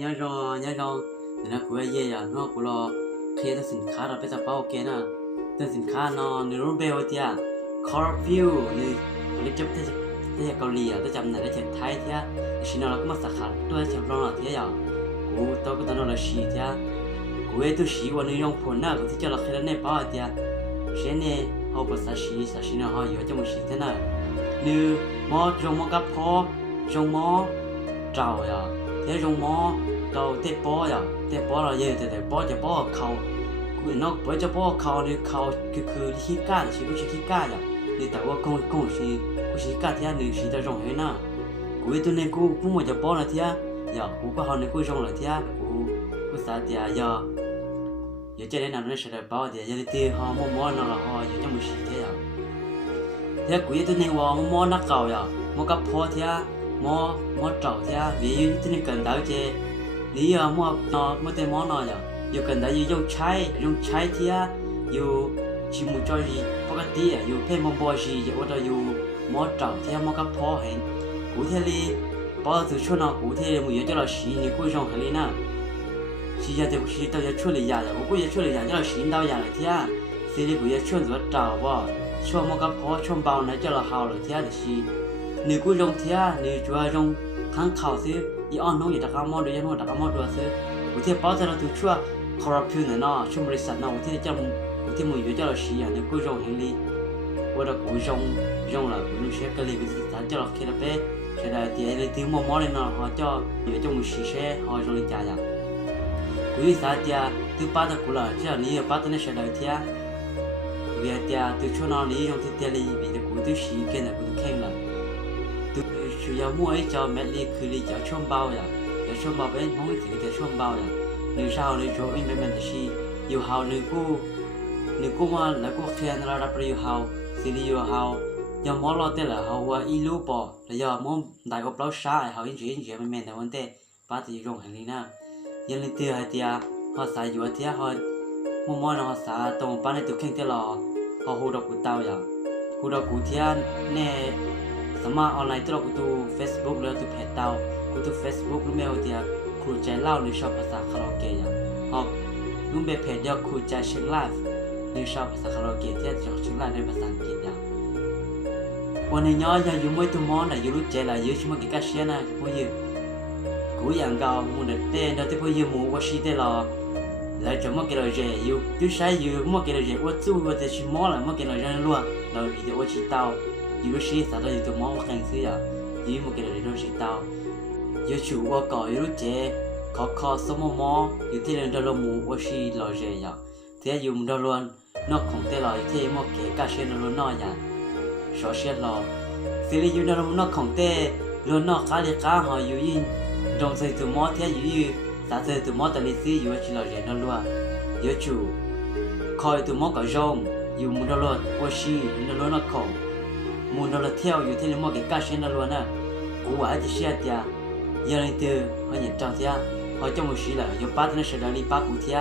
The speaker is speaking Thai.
nhớ rồi thì nó của ai à nó của lo khi nó sinh khá là bây giờ bao cái nè nó sinh khá nó nếu nó bèo thì à curfew thì nó chấp thế ghาหลีà tôi chậm này nó chậm thái thì à xin nó cũng mà sạc hẳn tôi chậm lo là thế à của tôi cũng nó là xì thì à của tôi xì vào nơi trong phun nè cũng cho là khi nó này bao thì à sẽ nè họ bảo xì nó họ hiểu cho một xì thế nào như mò trong mò cặp phô trong mò trào à thế trong mò trào tép bó à tép bó là gì tép bóจะbóเขากูnó bóจะบอเขานี่เขาคือขี้ก้าสิกูขี้ก้าอ่ะนี่แต่ว่ากูขี้ก้าที่นี่สิจะรงให้น่ะกูตัวนี้กูไม่จะบอนะที่อย่ากูก็เขาเนี่ยกูรงเลยที่กูสาธิตอย่าจะได้นำเรื่องเสด็จบ่าวเดี๋ยวจะได้ตีเขามอนั่นละเขาอย่าจะมุสิที่ที่กูตัวนี้ว่ามอนักเก่าอ่ะมอกับพ่อที่มอเจ้าที่วิวที่นี่เกินดาวเจนี่อ่ะมอเต็มมอน่ะอ่ะอยู่กันได้อยู่ใช้ที่อยู่ชิมุจอรีปกติอยู่เพ่มบอจีอยู่ว่าอยู่มอเจ้าที่มอกับพ่อเห็นกูที่ลีพอถึงช่วงนั้นกูที่มึงอยู่จะเราสีนี่กูจงเห็นเลยนะสีจะเดี๋ยวสีต้องจะช่วยเลยอย่างกูจะช่วยเลยอย่างจะเราสีดาวอย่างเลยที่สีนี่กูจะช่วยตัวเจ้าว่าช่วยมอกับพ่อช่วยเบาหน่อยจะเราหาวเลยที่แต่สีนี่กูจงที่นี่จัวจงข้างเขาซื้ออีอ่อนน้องอยู่ตะก้ามอดูยันหัวตะก้ามอดูซื้อกูที่ป้าจะเราถูกช่วยcorruptionเนาะช่วงบริษัทเนาะที่จะที่มึงอยู่จะเราชี้อย่างนี้กูจงเห็นเลยว่าเรากูจงละกูรู้เชื่อกันเลยกูจะจะเราคิดไปเชื่อได้ที่อะไรที่มั่วเลยเนาะเขาจะอยู่จะมึงชี้เชื่อเขาจงเลยจ่ายกูวิสาที่ที่ป้าตะกูละที่เราเนี่ยป้าตะเนี่ยเชื่อได้ที่เวียที่ที่ช่วงนั้นนี่จงที่เตลีบีแต่กูที่ชี้กันนะกูที่แข่งละที่ช่วยมั่วไอ้เจ้าแมทลีคือเลยเจ้าช่วงเบาอย่างเจ้าช่วงเบาเป็นมองไม่ถึงแต่ช่วงเบาอย่างนึกเช้านึกโจอินเป็นมันจะชีอยู่เฮานึกกูมาแล้วกูเขียนระดับอยู่เฮาสิริอยู่เฮายอมมอลเตละเฮาว่าอีลูปอแล้วยอมมอได้ก็เปล่าช้าเฮาอินเฉยมันแม่นแต่วันเต้ป้าจะอยู่ตรงแห่งนี้นะยังเลยเตือนให้เตียเฮาสายอยู่เตียเฮามอเนาะสาตรงป้าในตุกแข่งเตลอเฮาฮูดอกกูเต้าอย่างฮูดอกกูเทียนแน่สมัครออนไลน์ตัวกูตู Facebook แล้วตูเพจเต้ากูตู Facebook รู้ไหมว่าเตียครูใจเล่าในชอบภาษาคาราโอเกะอย่างฮอกนุ่มเบเพจยอครูใจเชิงไลฟ์ในชอบภาษาคาราโอเกะที่จะเชิงไลฟ์ในภาษาอังกฤษอย่างวันนี้ย้อนอยู่ไม่ตัวมอนอยู่รู้ใจละอยู่ชิมกิกาเชียนะพวกยูกูอย่างเก่ามูนเต้นที่พวกยูมูว่าชีเตลอแล้วจะมั่งกินเราเจอยู่ดูใช้อยู่มั่งกินเราเจว่าจู่ว่าจะชิมอละมั่งกินเราเจนั่นล้วนเราอีเดียวว่าชีเต้าอยู่รู้ชีสาตัวอยู่ตัวมอนว่าแข่งซื้ออย่างอยู่มั่งกินเราเจนั่นชีเต้าอยู่ชูว่าก่ออยู่รู้เจขอสมมออยู่ที่เรื่องดอลมูว่าชีลอยเจียที่อยู่ดอลวนนอกของเตลอยที่มอเกะกาเชนลวนนอยชอเชียลอสิริอยู่ดอลมูนอกของเตลวนนอกคาลิกาหออยู่ยินดงใส่ตัวมอที่อยู่สาใส่ตัวมอตะลิซีอยู่ชีลอยเจียนลัวอยู่ชูคอยตัวมอกับจงอยู่มุดอลว่าชีดอลนอกของมุดอลเที่ยวอยู่ที่มอเกะกาเชนลวนน่ะกูว่าจะเชียร์ยังไงเธอเขาอยากจังเสียเขาจะมุ่งสิละอยู่ป้าที่นั่นเสด็จลีป้ากูเทีย